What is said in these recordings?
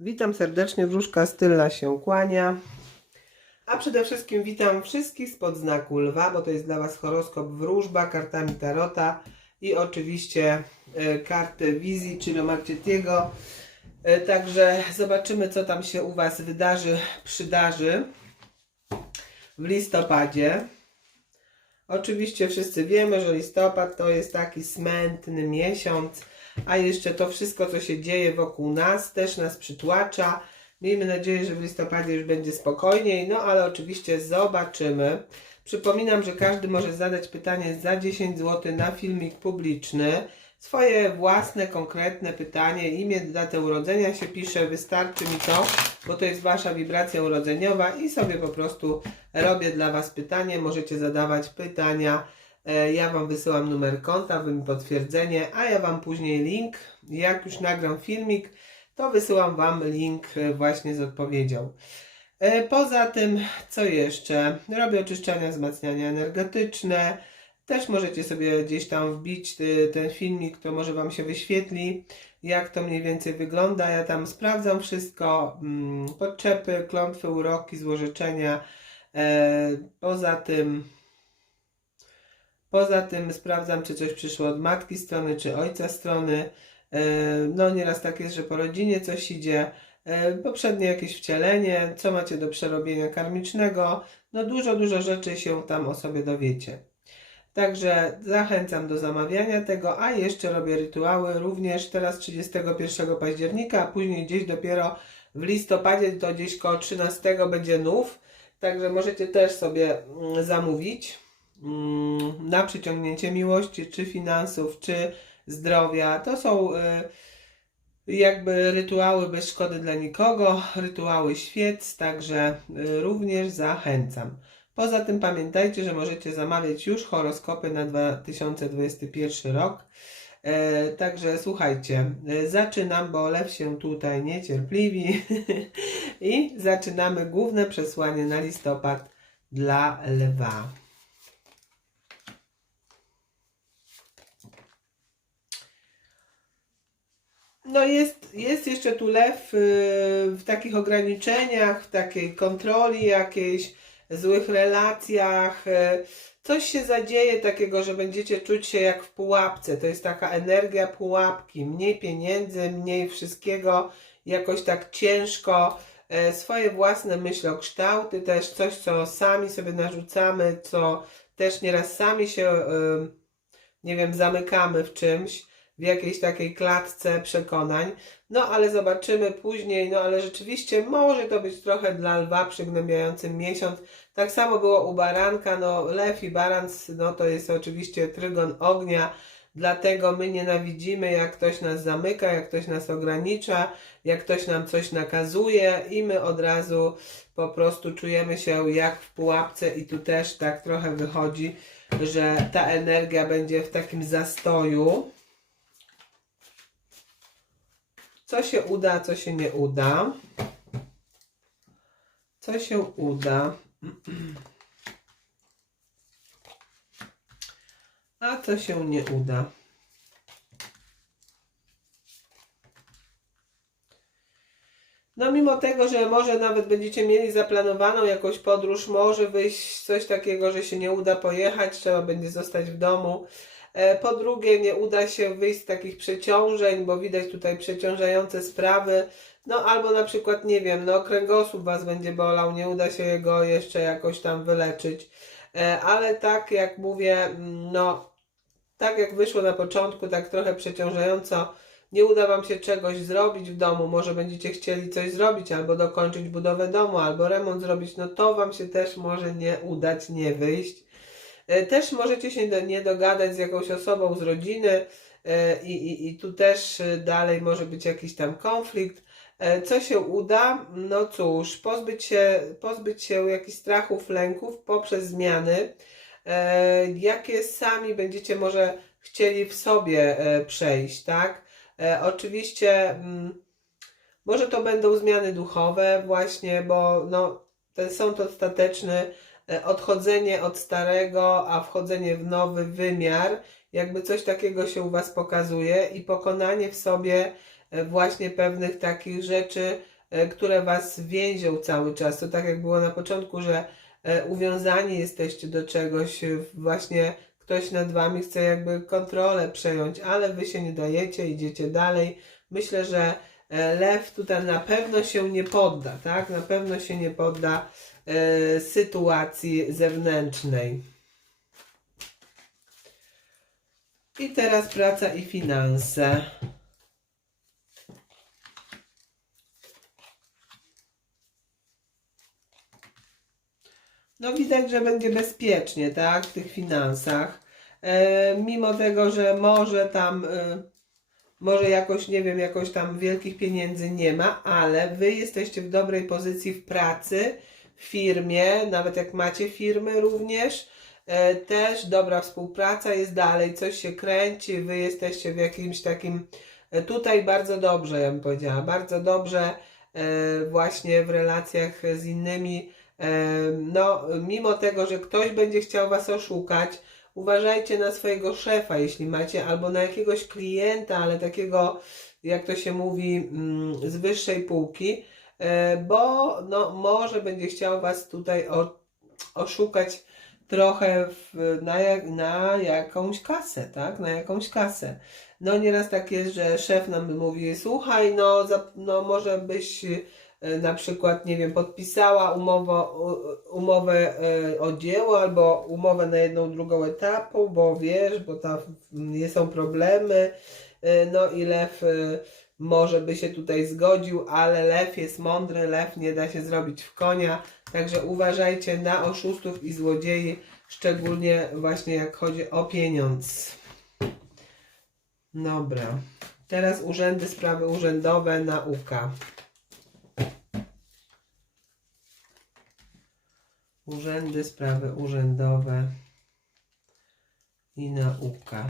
Witam serdecznie, wróżka Stylna się kłania. A przede wszystkim witam wszystkich spod znaku lwa, bo to jest dla Was horoskop wróżba kartami Tarota i oczywiście e, karty wizji, czyli Marcietiego. E, także zobaczymy, co tam się u Was wydarzy, przydarzy w listopadzie. Oczywiście wszyscy wiemy, że listopad to jest taki smętny miesiąc, a jeszcze to wszystko, co się dzieje wokół nas, też nas przytłacza. Miejmy nadzieję, że w listopadzie już będzie spokojniej, no ale oczywiście zobaczymy. Przypominam, że każdy może zadać pytanie za 10 zł na filmik publiczny. Swoje własne, konkretne pytanie, imię, datę urodzenia się pisze, wystarczy mi to, bo to jest Wasza wibracja urodzeniowa i sobie po prostu robię dla Was pytanie. Możecie zadawać pytania. E, Ja Wam wysyłam numer konta, Wy mi potwierdzenie, a ja Wam później link. Jak już nagram filmik, to wysyłam Wam link e, właśnie z odpowiedzią. E, Poza tym, co jeszcze? Robię oczyszczania, wzmacniania energetyczne. Też możecie sobie gdzieś tam wbić ten filmik, to może Wam się wyświetli, jak to mniej więcej wygląda. Ja tam sprawdzam wszystko, mm, podczepy, klątwy, uroki, złożyczenia. E, Poza tym, poza tym sprawdzam, czy coś przyszło od matki strony, czy ojca strony. E, No nieraz tak jest, że po rodzinie coś idzie, e, poprzednie jakieś wcielenie, co macie do przerobienia karmicznego. No dużo, dużo rzeczy się tam o sobie dowiecie. Także zachęcam do zamawiania tego, a jeszcze robię rytuały również teraz 31 października, a później gdzieś dopiero w listopadzie, to gdzieś koło 13 będzie nów. Także możecie też sobie mm, zamówić na przyciągnięcie miłości, czy finansów, czy zdrowia. To są y, jakby rytuały bez szkody dla nikogo, rytuały świec, także y, również zachęcam. Poza tym pamiętajcie, że możecie zamawiać już horoskopy na 2021 rok. E, także słuchajcie, zaczynam, bo lew się tutaj niecierpliwi i zaczynamy główne przesłanie na listopad dla lwa. No jest, jest jeszcze tu lew y, w takich ograniczeniach, w takiej kontroli jakiejś, złych relacjach. y, Coś się zadzieje takiego, że będziecie czuć się jak w pułapce. To jest taka energia pułapki. Mniej pieniędzy, mniej wszystkiego, jakoś tak ciężko. e, Swoje własne myślokształty, też coś, co sami sobie narzucamy, co też nieraz sami się, y, nie wiem, zamykamy w czymś w jakiejś takiej klatce przekonań. No ale zobaczymy później, no ale rzeczywiście może to być trochę dla lwa przygnębiającym miesiąc. Tak samo było u baranka, no lew i baran, no to jest oczywiście trygon ognia, dlatego my nienawidzimy, jak ktoś nas zamyka, jak ktoś nas ogranicza, jak ktoś nam coś nakazuje i my od razu po prostu czujemy się jak w pułapce i tu też tak trochę wychodzi, że ta energia będzie w takim zastoju. Co się uda, co się nie uda. Co się uda. A co się nie uda. No mimo tego, że może nawet będziecie mieli zaplanowaną jakąś podróż, może wyjść coś takiego, że się nie uda pojechać, trzeba będzie zostać w domu. E, Po drugie, nie uda się wyjść z takich przeciążeń, bo widać tutaj przeciążające sprawy. No albo na przykład, nie wiem, no kręgosłup Was będzie bolał, nie uda się jego jeszcze jakoś tam wyleczyć. E, Ale tak jak mówię, mm, no tak jak wyszło na początku, tak trochę przeciążająco, nie uda Wam się czegoś zrobić w domu, może będziecie chcieli coś zrobić, albo dokończyć budowę domu, albo remont zrobić, no to Wam się też może nie udać, nie wyjść. E, Też możecie się nie dogadać z jakąś osobą z rodziny e, i, i, i tu też e, dalej może być jakiś tam konflikt. Co się uda? No cóż, pozbyć się, pozbyć się jakichś strachów, lęków poprzez zmiany, jakie sami będziecie może chcieli w sobie przejść, tak? Oczywiście mm, może to będą zmiany duchowe właśnie, bo no, ten sąd ostateczny odchodzenie od starego, a wchodzenie w nowy wymiar, jakby coś takiego się u Was pokazuje i pokonanie w sobie e, właśnie pewnych takich rzeczy, e, które Was więzią cały czas. To tak jak było na początku, że e, uwiązani jesteście do czegoś, e, właśnie ktoś nad Wami chce jakby kontrolę przejąć, ale Wy się nie dajecie, idziecie dalej. Myślę, że e, lew tutaj na pewno się nie podda, tak? Na pewno się nie podda e, sytuacji zewnętrznej. I teraz praca i finanse. No widać, że będzie bezpiecznie, tak, w tych finansach. E, mimo tego, że może tam, e, może jakoś, nie wiem, jakoś tam wielkich pieniędzy nie ma, ale wy jesteście w dobrej pozycji w pracy, firmie, nawet jak macie firmy również. E, też dobra współpraca jest dalej, coś się kręci, wy jesteście w jakimś takim, e, tutaj bardzo dobrze, ja bym powiedziała, bardzo dobrze e, właśnie w relacjach z innymi. No, mimo tego, że ktoś będzie chciał was oszukać, uważajcie na swojego szefa, jeśli macie, albo na jakiegoś klienta, ale takiego, jak to się mówi, mm, z wyższej półki, bo no, może będzie chciał was tutaj oszukać trochę w, na, na jakąś kasę, tak? Na jakąś kasę. No nieraz tak jest, że szef nam mówi, słuchaj, no, za, no może byś e, na przykład, nie wiem, podpisała umowę, umowę e, o dzieło albo umowę na jedną, drugą etapu, bo wiesz, bo tam są problemy, E, no i lew e, może by się tutaj zgodził, ale lew jest mądry, lew nie da się zrobić w konia, także uważajcie na oszustów i złodziei, szczególnie właśnie jak chodzi o pieniądz. Dobra. Teraz urzędy, sprawy urzędowe, nauka. Urzędy, sprawy urzędowe i nauka.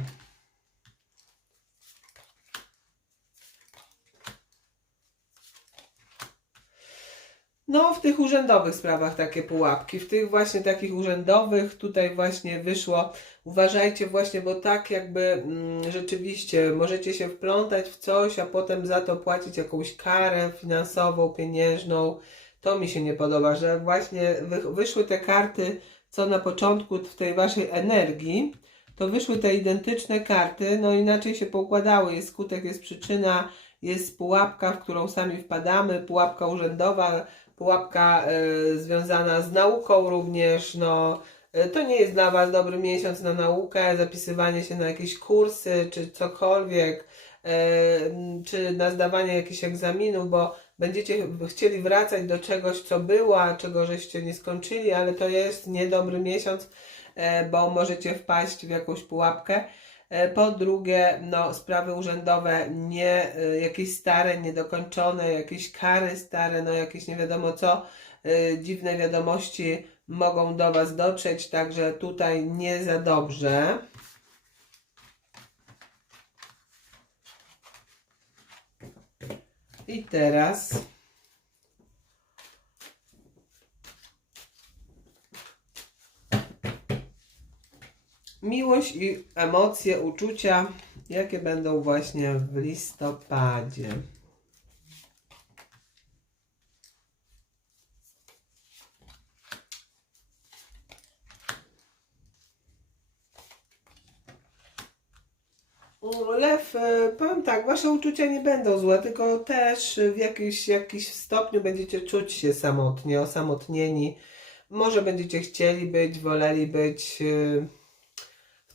No, w tych urzędowych sprawach takie pułapki, w tych właśnie takich urzędowych tutaj właśnie wyszło. Uważajcie właśnie, bo tak jakby mm, rzeczywiście możecie się wplątać w coś, a potem za to płacić jakąś karę finansową, pieniężną. To mi się nie podoba, że właśnie wy, wyszły te karty, co na początku w tej waszej energii, to wyszły te identyczne karty, no inaczej się poukładały. Jest skutek, jest przyczyna, jest pułapka, w którą sami wpadamy, pułapka urzędowa, pułapka e, związana z nauką również, no e, to nie jest dla Was dobry miesiąc na naukę, zapisywanie się na jakieś kursy, czy cokolwiek, e, czy na zdawanie jakichś egzaminów, bo będziecie chcieli wracać do czegoś, co było, a czego żeście nie skończyli, ale to jest niedobry miesiąc, bo możecie wpaść w jakąś pułapkę. E, Po drugie, no, sprawy urzędowe nie, e, jakieś stare, niedokończone, jakieś kary stare, no jakieś nie wiadomo co, e, dziwne wiadomości mogą do Was dotrzeć, także tutaj nie za dobrze. I teraz miłość i emocje, uczucia, jakie będą właśnie w listopadzie. Lew, e, powiem tak, wasze uczucia nie będą złe, tylko też w jakiś, jakiś stopniu będziecie czuć się samotnie, osamotnieni. Może będziecie chcieli być, woleli być e,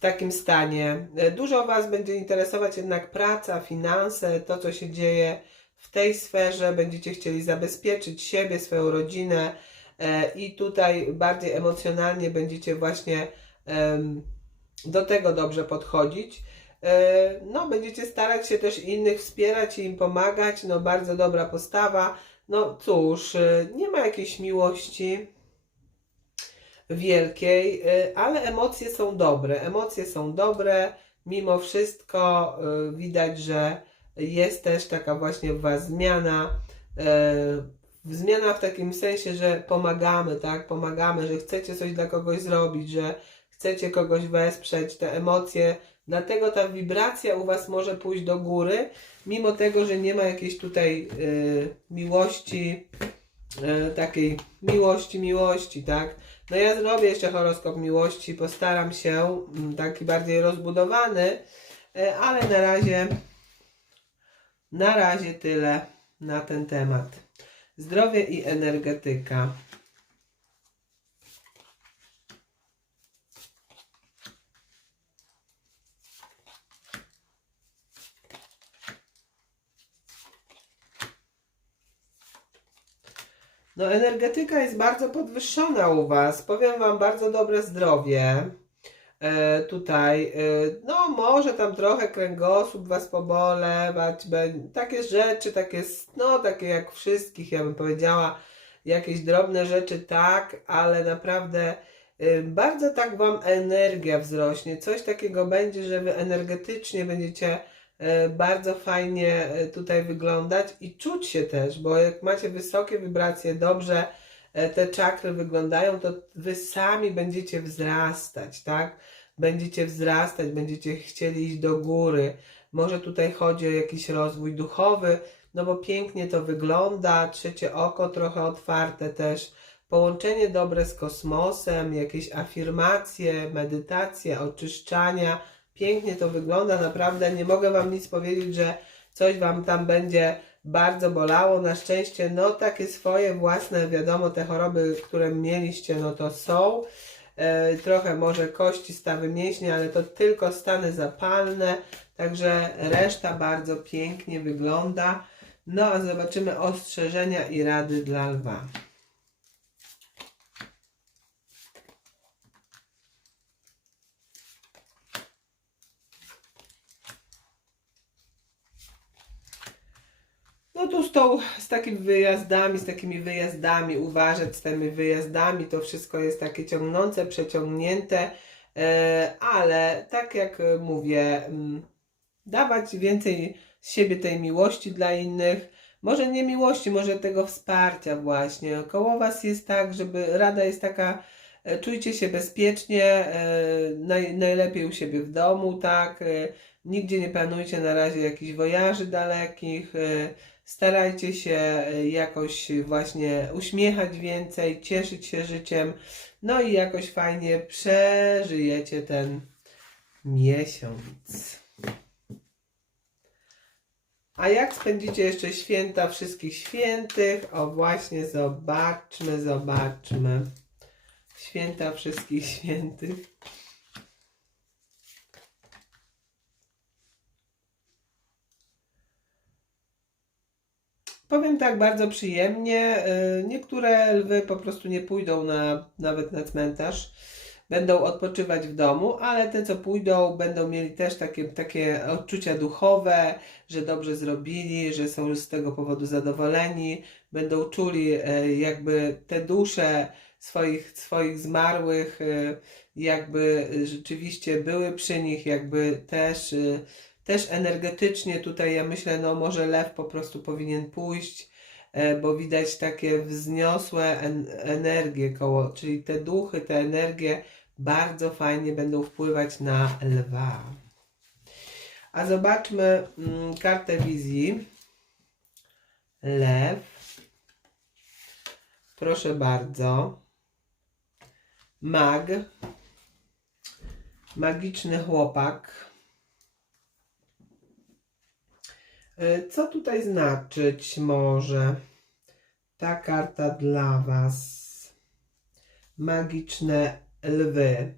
takim stanie. E, Dużo Was będzie interesować jednak praca, finanse, to co się dzieje w tej sferze. Będziecie chcieli zabezpieczyć siebie, swoją rodzinę e, i tutaj bardziej emocjonalnie będziecie właśnie do tego dobrze podchodzić. E, No, będziecie starać się też innych wspierać i im pomagać. No, bardzo dobra postawa. No cóż, nie ma jakiejś miłości wielkiej, y, ale emocje są dobre. Emocje są dobre. Mimo wszystko y, widać, że jest też taka właśnie w Was zmiana. y, Zmiana w takim sensie, że pomagamy, tak? Pomagamy, że chcecie coś dla kogoś zrobić, że chcecie kogoś wesprzeć, te emocje, dlatego ta wibracja u Was może pójść do góry, mimo tego, że nie ma jakiejś tutaj miłości, takiej miłości, miłości, tak? No ja zrobię jeszcze horoskop miłości, postaram się, mm, taki bardziej rozbudowany, y, ale na razie, na razie tyle na ten temat. Zdrowie i energetyka. No, energetyka jest bardzo podwyższona u Was. Powiem Wam, bardzo dobre zdrowie. E, tutaj, e, no może tam trochę kręgosłup Was pobolewać, takie rzeczy, takie, no takie jak wszystkich, ja bym powiedziała, jakieś drobne rzeczy tak, ale naprawdę e, bardzo tak Wam energia wzrośnie. Coś takiego będzie, że Wy energetycznie będziecie bardzo fajnie e, tutaj wyglądać i czuć się też, bo jak macie wysokie wibracje, dobrze e, te czakry wyglądają, to wy sami będziecie wzrastać, tak? Będziecie wzrastać, będziecie chcieli iść do góry. Może tutaj chodzi o jakiś rozwój duchowy, no bo pięknie to wygląda, trzecie oko trochę otwarte też, połączenie dobre z kosmosem, jakieś afirmacje, medytacje, oczyszczania, pięknie to wygląda, naprawdę nie mogę Wam nic powiedzieć, że coś Wam tam będzie bardzo bolało. Na szczęście, no takie swoje własne, wiadomo, te choroby, które mieliście, no to są. E, trochę może kości, stawy mięśni, ale to tylko stany zapalne, także reszta bardzo pięknie wygląda. No a zobaczymy ostrzeżenia i rady dla lwa. Tą, z takimi wyjazdami, z takimi wyjazdami, uważać z tymi wyjazdami, to wszystko jest takie ciągnące, przeciągnięte, e, ale tak jak mówię, mm, dawać więcej z siebie tej miłości dla innych, może nie miłości, może tego wsparcia właśnie. Koło Was jest tak, żeby rada jest taka, e, czujcie się bezpiecznie, e, naj, najlepiej u siebie w domu, tak, nigdzie nie planujcie na razie jakichś wojaży dalekich, starajcie się e, jakoś właśnie uśmiechać więcej, cieszyć się życiem, no i jakoś fajnie przeżyjecie ten miesiąc. A jak spędzicie jeszcze święta wszystkich świętych? O właśnie, zobaczmy, zobaczmy. Święta wszystkich świętych. Powiem tak bardzo przyjemnie. y, Niektóre lwy po prostu nie pójdą na, nawet na cmentarz. Będą odpoczywać w domu, ale te, co pójdą, będą mieli też takie, takie odczucia duchowe, że dobrze zrobili, że są z tego powodu zadowoleni. Będą czuli e, jakby te dusze swoich, swoich zmarłych, e, jakby rzeczywiście były przy nich, jakby też. Też energetycznie tutaj ja myślę, no może lew po prostu powinien pójść, e, bo widać takie wzniosłe en energie koło, czyli te duchy, te energie bardzo fajnie będą wpływać na lwa. A zobaczmy mm, kartę wizji. Lew. Proszę bardzo. Mag. Magiczny chłopak. E, Co tutaj znaczyć może ta karta dla Was? Magiczne lwy.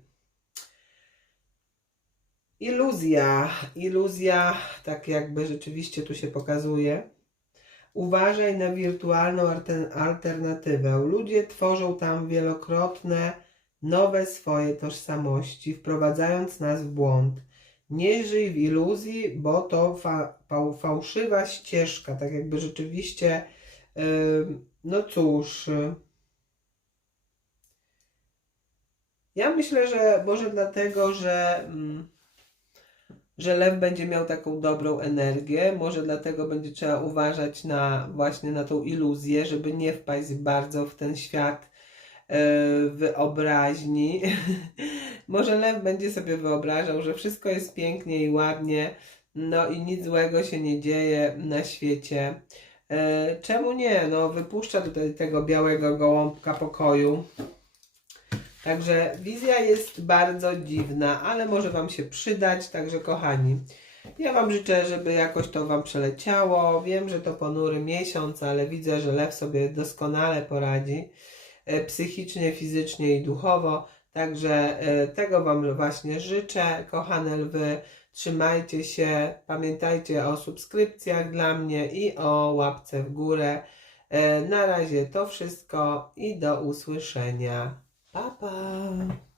Iluzja, iluzja, tak jakby rzeczywiście tu się pokazuje. Uważaj na wirtualną alter- alternatywę. Ludzie tworzą tam wielokrotne nowe swoje tożsamości, wprowadzając nas w błąd. Nie żyj w iluzji, bo to fa- fał- fałszywa ścieżka, tak jakby rzeczywiście, ym, no cóż. y, Ja myślę, że może dlatego, że, mm, że lew będzie miał taką dobrą energię, może dlatego będzie trzeba uważać na właśnie na tą iluzję, żeby nie wpaść bardzo w ten świat wyobraźni, Może lew będzie sobie wyobrażał, że wszystko jest pięknie i ładnie, no i nic złego się nie dzieje na świecie. E, czemu nie? No, wypuszcza tutaj tego białego gołąbka pokoju. Także wizja jest bardzo dziwna, ale może Wam się przydać. Także, kochani, ja Wam życzę, żeby jakoś to Wam przeleciało. Wiem, że to ponury miesiąc, ale widzę, że lew sobie doskonale poradzi e, psychicznie, fizycznie i duchowo. Także e, tego Wam właśnie życzę, kochane lwy. Trzymajcie się, pamiętajcie o subskrypcjach dla mnie i o łapce w górę. E, Na razie to wszystko i do usłyszenia. Pa, pa!